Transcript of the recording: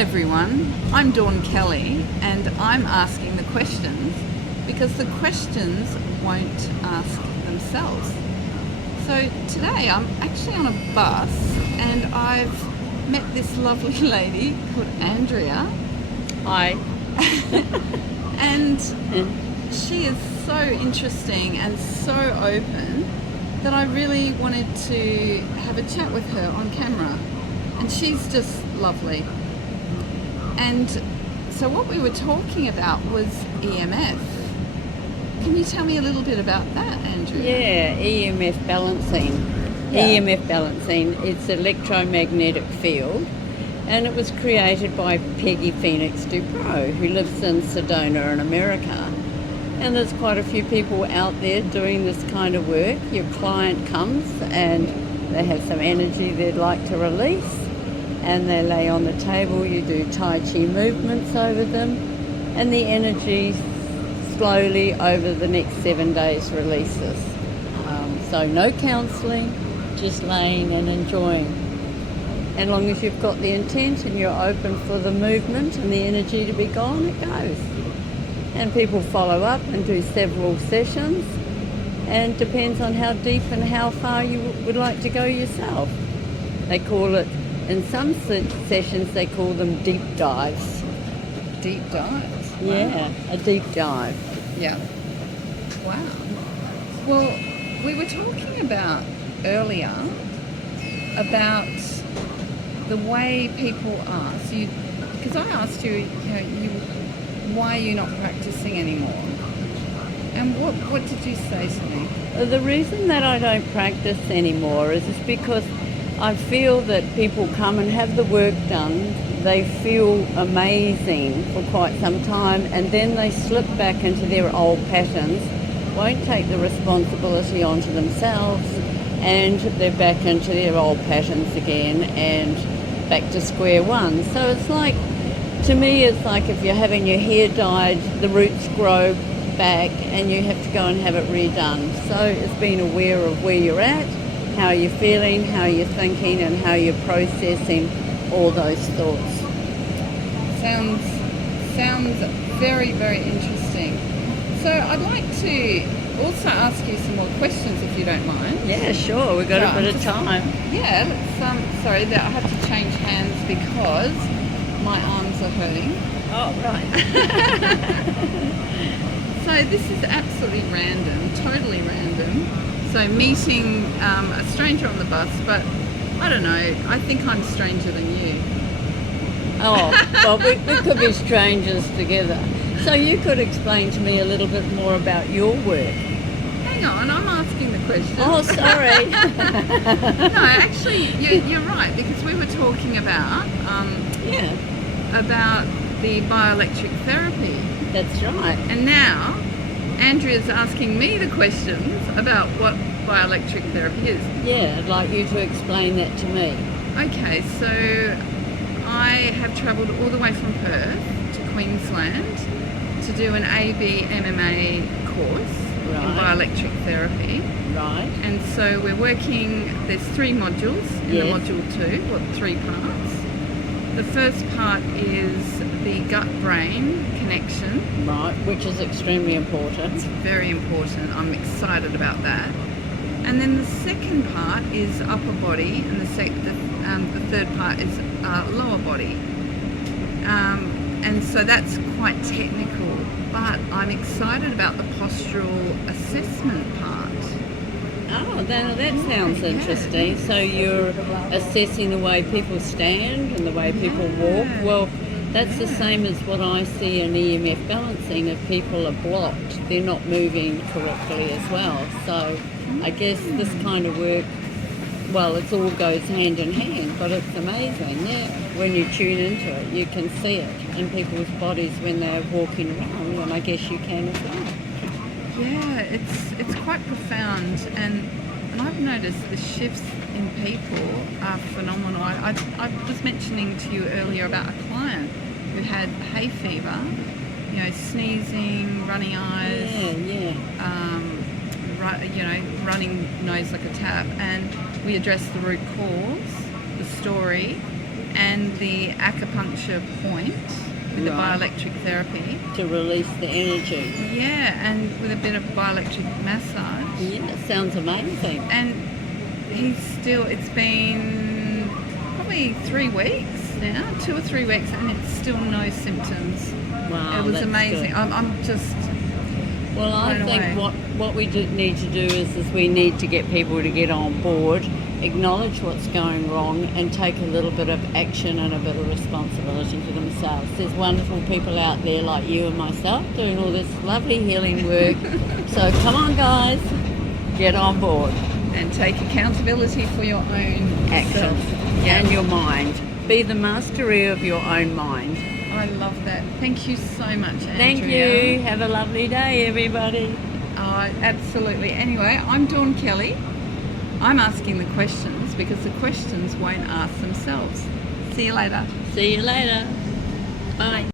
Hi everyone, I'm Dawn Kelly and I'm asking the questions because the questions won't ask themselves. So today I'm actually on a bus and I've met this lovely lady called Andrea. Hi. And she is so interesting and so open that I really wanted to have a chat with her on camera. And she's just lovely. And so what we were talking about was EMF. Can you tell me a little bit about that, Andrea? Yeah, EMF Balancing. Yeah. EMF Balancing, it's electromagnetic field, and it was created by Peggy Phoenix Dubro, who lives in Sedona in America. And there's quite a few people out there doing this kind of work. Your client comes and they have some energy they'd like to release, and they lay on the table. You do Tai Chi movements over them, and the energy slowly over the next 7 days releases. So no counselling, just laying and enjoying. As long as you've got the intent and you're open for the movement and the energy to be gone, it goes. And people follow up and do several sessions, and depends on how deep and how far you would like to go yourself. They call it, in some sessions they call them deep dives. Deep dives? Wow. Yeah, a deep dive. Yeah. Wow. Well, we were talking about earlier about the way people ask you, because I asked you, why are you not practicing anymore? And what did you say to me? The reason that I don't practice anymore is because I feel that people come and have the work done, they feel amazing for quite some time, and then they slip back into their old patterns, won't take the responsibility onto themselves, and they're back into their old patterns again and back to square one. So it's like, to me, it's like if you're having your hair dyed, the roots grow back and you have to go and have it redone. So it's being aware of where you're at, how you're feeling, how you're thinking, and how you're processing all those thoughts. Sounds very, very interesting. So I'd like to also ask you some more questions if you don't mind. Yeah, sure. We've got a bit of time. Yeah, let's, sorry, that I have to change hands because my arms are hurting. Oh, right. So this is absolutely random, totally random. So meeting a stranger on the bus, but I don't know, I think I'm stranger than you. Oh, well, we could be strangers together. So you could explain to me a little bit more about your work. Hang on, I'm asking the question. Oh, sorry. No, actually, you're right, because we were talking about about the bioelectric therapy. That's right. And now Andrea's asking me the questions about what bioelectric therapy is. Yeah, I'd like you to explain that to me. Okay, so I have travelled all the way from Perth to Queensland to do an AB MMA course in bioelectric therapy. Right. And so we're working, there's 3 modules in the module 2, 3 parts. The first part is the gut-brain connection. Right, which is extremely important. It's very important. I'm excited about that. And then the second part is upper body, and the third part is lower body. And so that's quite technical, but I'm excited about the postural assessment part. Oh, that sounds interesting. So you're assessing the way people stand and the way people walk. Well, that's the same as what I see in EMF balancing. If people are blocked, they're not moving correctly as well. So I guess this kind of work, well, it all goes hand in hand, but it's amazing, yeah. When you tune into it, you can see it in people's bodies when they're walking around, and I guess you can as well. Yeah, it's quite profound, and I've noticed the shifts in people are phenomenal. I was mentioning to you earlier about a client who had hay fever, sneezing, runny eyes, running nose like a tap, and we addressed the root cause, the story, and the acupuncture point with the Right. bioelectric therapy. To release the energy. Yeah, and with a bit of bioelectric massage. Yeah, sounds amazing. And it's been probably 3 weeks now, 2 or 3 weeks, and it's still no symptoms. Wow, It was that's amazing. good. I'm just Well, I blown think away. what we need to do is we need to get people to get on board, acknowledge what's going wrong, and take a little bit of action and a bit of responsibility for themselves. There's wonderful people out there like you and myself doing all this lovely healing work. So come on, guys, get on board. and take accountability for your own Action self. and your mind. Be the mastery of your own mind. I love that. Thank you so much, Andrea. Thank you. Have a lovely day, everybody. Absolutely. Anyway, I'm Dawn Kelly. I'm asking the questions because the questions won't ask themselves. See you later. See you later. Bye.